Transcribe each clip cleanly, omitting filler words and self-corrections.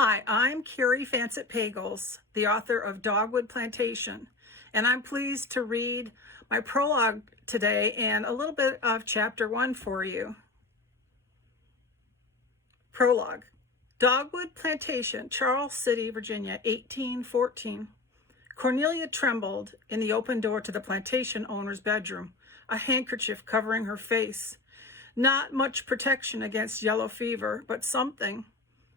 Hi, I'm Carrie Fancett Pagels, the author of Dogwood Plantation, and I'm pleased to read my prologue today and a little bit of chapter 1 for you. Prologue. Dogwood Plantation, Charles City, Virginia, 1814. Cornelia trembled in the open door to the plantation owner's bedroom, a handkerchief covering her face. Not much protection against yellow fever, but something.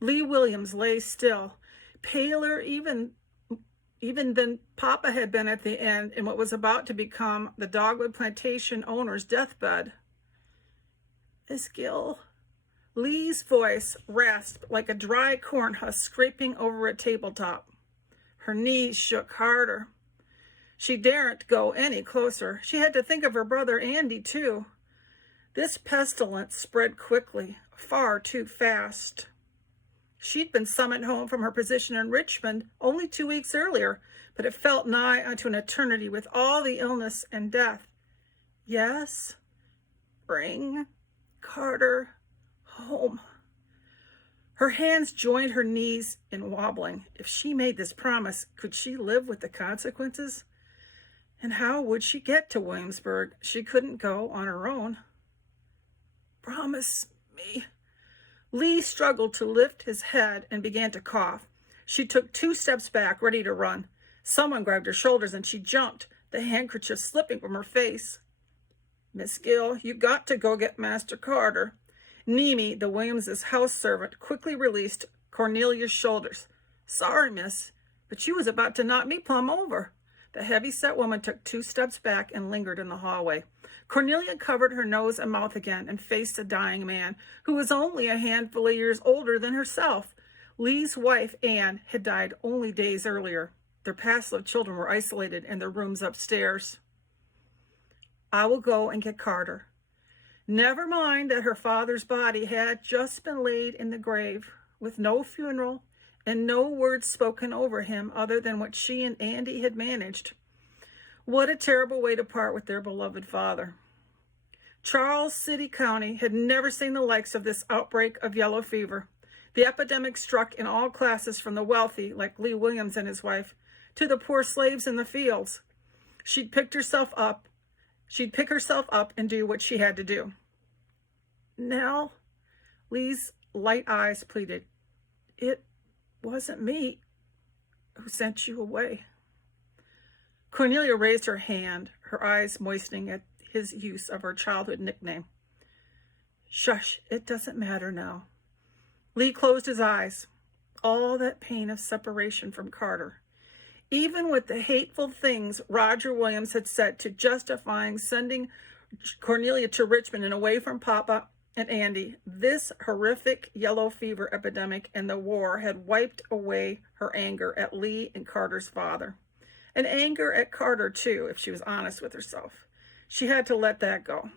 Lee Williams lay still, paler even than Papa had been at the end in what was about to become the Dogwood Plantation owner's deathbed. Miss Gill. Lee's voice rasped like a dry corn husk scraping over a tabletop. Her knees shook harder. She daren't go any closer. She had to think of her brother Andy, too. This pestilence spread quickly, far too fast. She'd been summoned home from her position in Richmond only 2 weeks earlier, but it felt nigh unto an eternity with all the illness and death. Yes, bring Carter home. Her hands joined her knees in wobbling. If she made this promise, could she live with the consequences? And how would she get to Williamsburg? She couldn't go on her own. Promise me. Lee struggled to lift his head and began to cough. She took 2 steps back, ready to run. Someone grabbed her shoulders and she jumped, the handkerchief slipping from her face. Miss Gill, you got to go get Master Carter. Nemi, the Williamses' house servant, quickly released Cornelia's shoulders. Sorry, miss, but she was about to knock me plumb over. The heavy-set woman took 2 steps back and lingered in the hallway. Cornelia covered her nose and mouth again and faced a dying man who was only a handful of years older than herself. Lee's wife, Anne, had died only days earlier. Their past-lived children were isolated in their rooms upstairs. I will go and get Carter. Never mind that her father's body had just been laid in the grave with no funeral and no words spoken over him other than what she and Andy had managed. What a terrible way to part with their beloved father. Charles City County had never seen the likes of this outbreak of yellow fever. The epidemic struck in all classes, from the wealthy, like Lee Williams and his wife, to the poor slaves in the fields. She'd pick herself up and do what she had to do. Nell, Lee's light eyes pleaded, it wasn't me who sent you away. Cornelia raised her hand, her eyes moistening at his use of her childhood nickname. Shush, it doesn't matter now. Lee closed his eyes. All that pain of separation from Carter. Even with the hateful things Roger Williams had said to justifying sending Cornelia to Richmond and away from Papa and Andy, this horrific yellow fever epidemic and the war had wiped away her anger at Lee and Carter's father. And anger at Carter, too, if she was honest with herself. She had to let that go.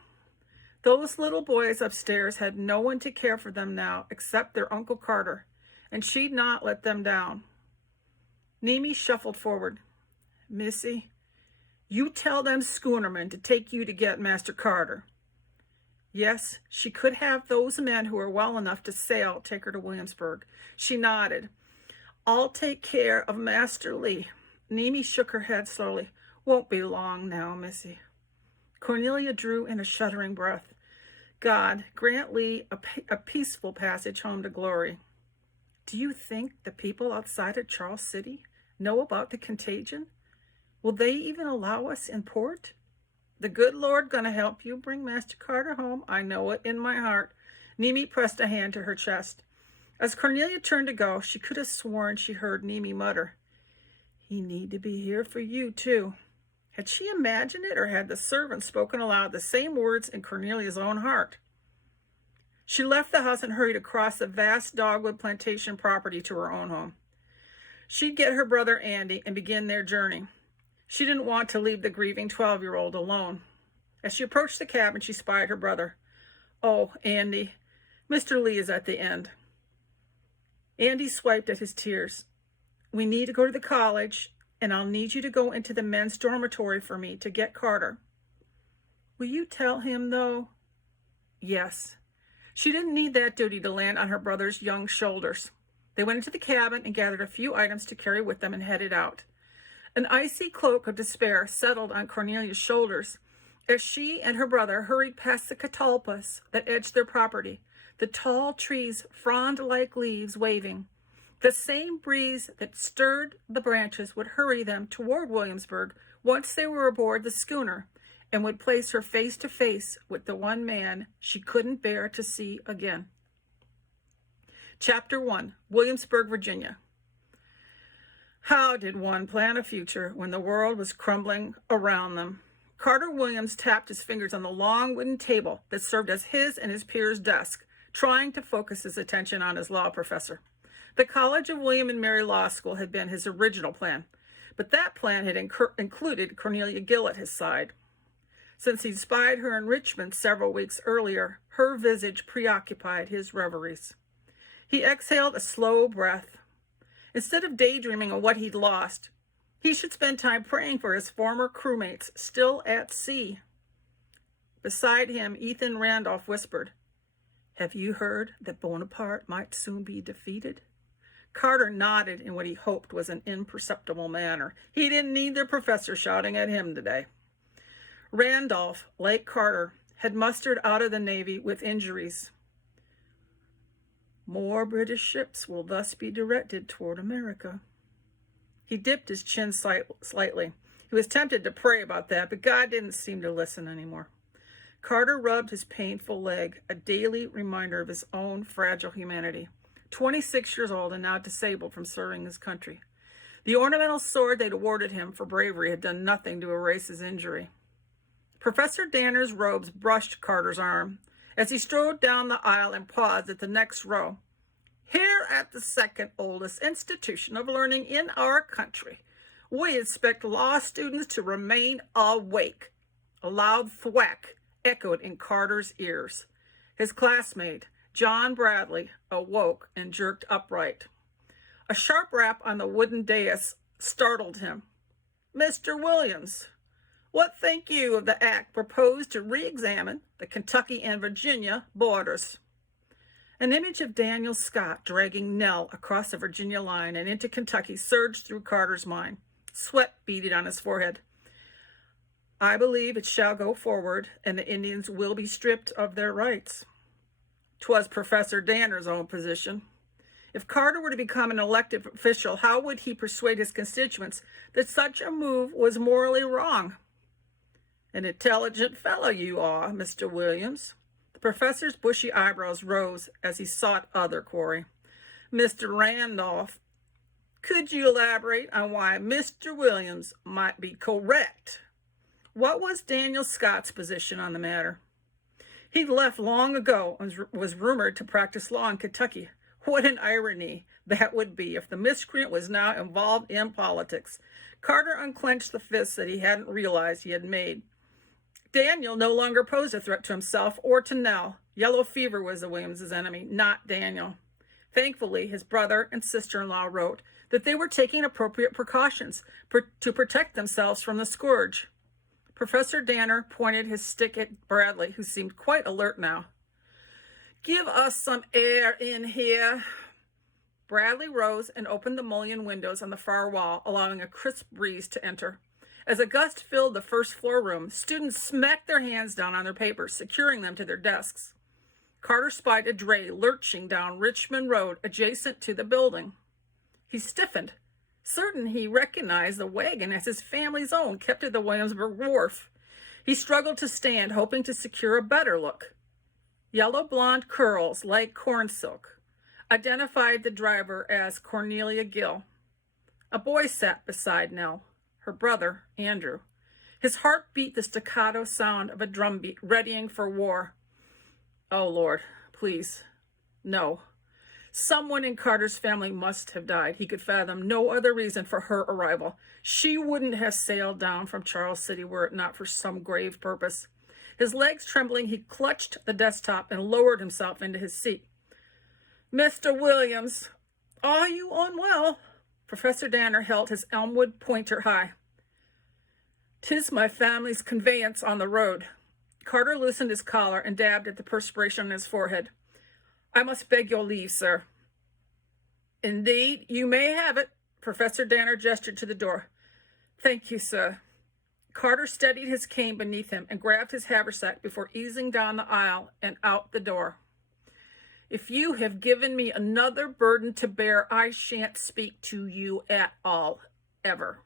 Those little boys upstairs had no one to care for them now except their Uncle Carter, and she'd not let them down. Nemi shuffled forward. Missy, you tell them schoonermen to take you to get Master Carter. Yes, she could have those men who were well enough to sail take her to Williamsburg. She nodded. I'll take care of Master Lee. Nemi shook her head slowly. Won't be long now, Missy. Cornelia drew in a shuddering breath. God, grant Lee a peaceful passage home to glory. Do you think the people outside of Charles City know about the contagion? Will they even allow us in port? The good Lord gonna help you bring Master Carter home. I know it in my heart. Nemi pressed a hand to her chest. As Cornelia turned to go, she could have sworn she heard Nemi mutter, He need to be here for you, too. Had she imagined it, or had the servant spoken aloud the same words in Cornelia's own heart? She left the house and hurried across the vast Dogwood Plantation property to her own home. She'd get her brother Andy and begin their journey. She didn't want to leave the grieving 12-year-old alone. As she approached the cabin, she spied her brother. Oh, Andy, Mr. Lee is at the end. Andy swiped at his tears. We need to go to the college, and I'll need you to go into the men's dormitory for me to get Carter. Will you tell him, though? Yes. She didn't need that duty to land on her brother's young shoulders. They went into the cabin and gathered a few items to carry with them and headed out. An icy cloak of despair settled on Cornelia's shoulders as she and her brother hurried past the catalpas that edged their property, the tall trees frond like leaves waving. The same breeze that stirred the branches would hurry them toward Williamsburg once they were aboard the schooner and would place her face to face with the one man she couldn't bear to see again. Chapter 1, Williamsburg, Virginia. How did one plan a future when the world was crumbling around them? Carter Williams tapped his fingers on the long wooden table that served as his and his peers' desk, trying to focus his attention on his law professor. The College of William and Mary Law School had been his original plan, but that plan had included Cornelia Gill at his side. Since he'd spied her in Richmond several weeks earlier, her visage preoccupied his reveries. He exhaled a slow breath. Instead of daydreaming on what he'd lost, he should spend time praying for his former crewmates still at sea. Beside him, Ethan Randolph whispered, "Have you heard that Bonaparte might soon be defeated?" Carter nodded in what he hoped was an imperceptible manner. He didn't need their professor shouting at him today. Randolph, like Carter, had mustered out of the Navy with injuries. More British ships will thus be directed toward America. He dipped his chin slightly. He was tempted to pray about that, but God didn't seem to listen anymore. Carter rubbed his painful leg, a daily reminder of his own fragile humanity. 26 years old and now disabled from serving his country. The ornamental sword they'd awarded him for bravery had done nothing to erase his injury. Professor Danner's robes brushed Carter's arm as he strode down the aisle and paused at the next row. "Here at the second oldest institution of learning in our country, we expect law students to remain awake." A loud thwack echoed in Carter's ears. His classmate, John Bradley, awoke and jerked upright. A sharp rap on the wooden dais startled him. "Mr. Williams, what think you of the act proposed to re-examine the Kentucky and Virginia borders?" An image of Daniel Scott dragging Nell across the Virginia line and into Kentucky surged through Carter's mind. Sweat beaded on his forehead. "I believe it shall go forward, and the Indians will be stripped of their rights." 'Twas Professor Danner's own position. If Carter were to become an elected official, how would he persuade his constituents that such a move was morally wrong? "An intelligent fellow you are, Mr. Williams." The professor's bushy eyebrows rose as he sought other quarry. "Mr. Randolph, could you elaborate on why Mr. Williams might be correct?" What was Daniel Scott's position on the matter? He'd left long ago and was rumored to practice law in Kentucky. What an irony that would be if the miscreant was now involved in politics. Carter unclenched the fist that he hadn't realized he had made. Daniel no longer posed a threat to himself or to Nell. Yellow fever was the Williams' enemy, not Daniel. Thankfully, his brother and sister-in-law wrote that they were taking appropriate precautions to protect themselves from the scourge. Professor Danner pointed his stick at Bradley, who seemed quite alert now. "Give us some air in here." Bradley rose and opened the mullioned windows on the far wall, allowing a crisp breeze to enter. As a gust filled the first floor room, students smacked their hands down on their papers, securing them to their desks. Carter spied a dray lurching down Richmond Road adjacent to the building. He stiffened, certain he recognized the wagon as his family's own kept at the Williamsburg wharf. He struggled to stand, hoping to secure a better look. Yellow blonde curls, like corn silk, identified the driver as Cornelia Gill. A boy sat beside Nell, her brother, Andrew. His heart beat the staccato sound of a drumbeat, readying for war. Oh, Lord, please, no. Someone in Carter's family must have died. He could fathom no other reason for her arrival. She wouldn't have sailed down from Charles City were it not for some grave purpose. His legs trembling, he clutched the desktop and lowered himself into his seat. "Mr. Williams, are you unwell?" Professor Danner held his Elmwood pointer high. "'Tis my family's conveyance on the road." Carter loosened his collar and dabbed at the perspiration on his forehead. "I must beg your leave, sir." Indeed, you may have it. Professor Danner gestured to the door. Thank you, sir. Carter steadied his cane beneath him and grabbed his haversack before easing down the aisle and out the door. If you have given me another burden to bear, I shan't speak to you at all, ever.